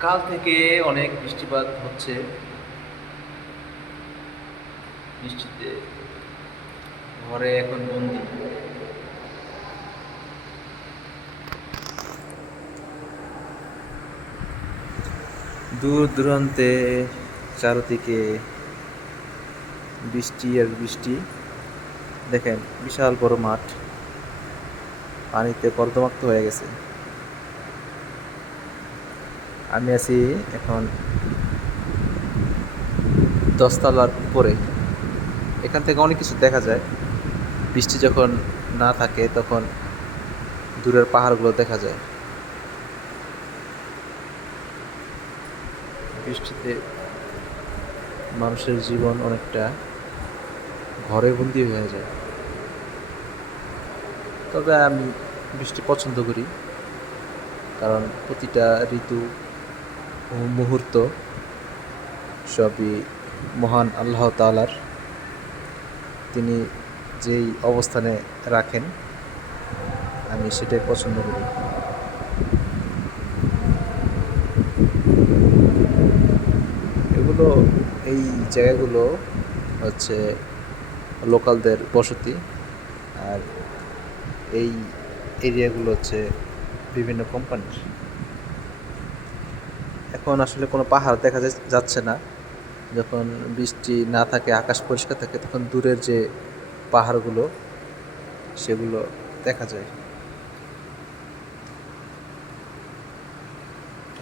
কাল থেকে অনেক বৃষ্টিপাত হচ্ছে। বৃষ্টিতে ঘরে এখন বন্দি। দূর দূরান্তে চারদিকে বৃষ্টি আর বৃষ্টি। দেখেন, বিশাল বড় মাঠ। পানিতে কর্দমাক্ত হয়ে গেছে। আমি আছি এখন দশতলার উপরে। এখান থেকে অনেক কিছু দেখা যায়। বৃষ্টি যখন না থাকে, তখন দূরের পাহাড়গুলো দেখা যায়। বৃষ্টিতে মানুষের জীবন অনেকটা ঘরে বন্দি হয়ে যায়। তবে আমি বৃষ্টি পছন্দ করি। কারণ প্রতিটা ঋতু মুহূর্ত সবই মহান আল্লাহ তালার তিনি যেই অবস্থানে রাখেন, আমি সেটাই পছন্দ করি। এগুলো, এই জায়গাগুলো হচ্ছে লোকালদের বসতি। আর এই এরিয়াগুলো হচ্ছে বিভিন্ন কোম্পানির। এখন আসলে কোনো পাহাড় দেখা যাচ্ছে না। যখন বৃষ্টি না থাকে, আকাশ পরিষ্কার থাকে, তখন দূরের যে পাহাড়গুলো, সেগুলো দেখা যায়।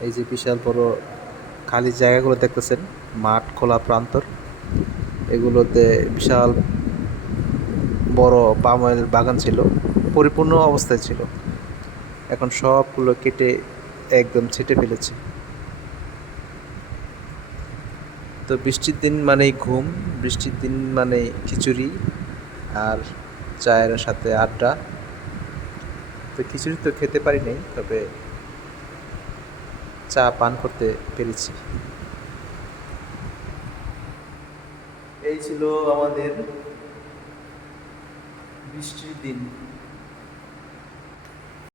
এই যে বিশাল বড় খালি জায়গাগুলো দেখতেছেন, মাঠ, খোলা প্রান্তর, এগুলোতে বিশাল বড় পাম পাময়েল বাগান ছিল, পরিপূর্ণ অবস্থায় ছিল। এখন সবগুলো কেটে একদম ছেটে ফেলেছে। তো বৃষ্টির দিন মানেই ঘুম, বৃষ্টির দিন মানে খিচুড়ি আর চায়ের সাথে আড্ডা। তো খিচুড়ি তো খেতে পারি নাই, তবে চা পান করতে পেরেছি। এই ছিল আমাদের বৃষ্টির দিন।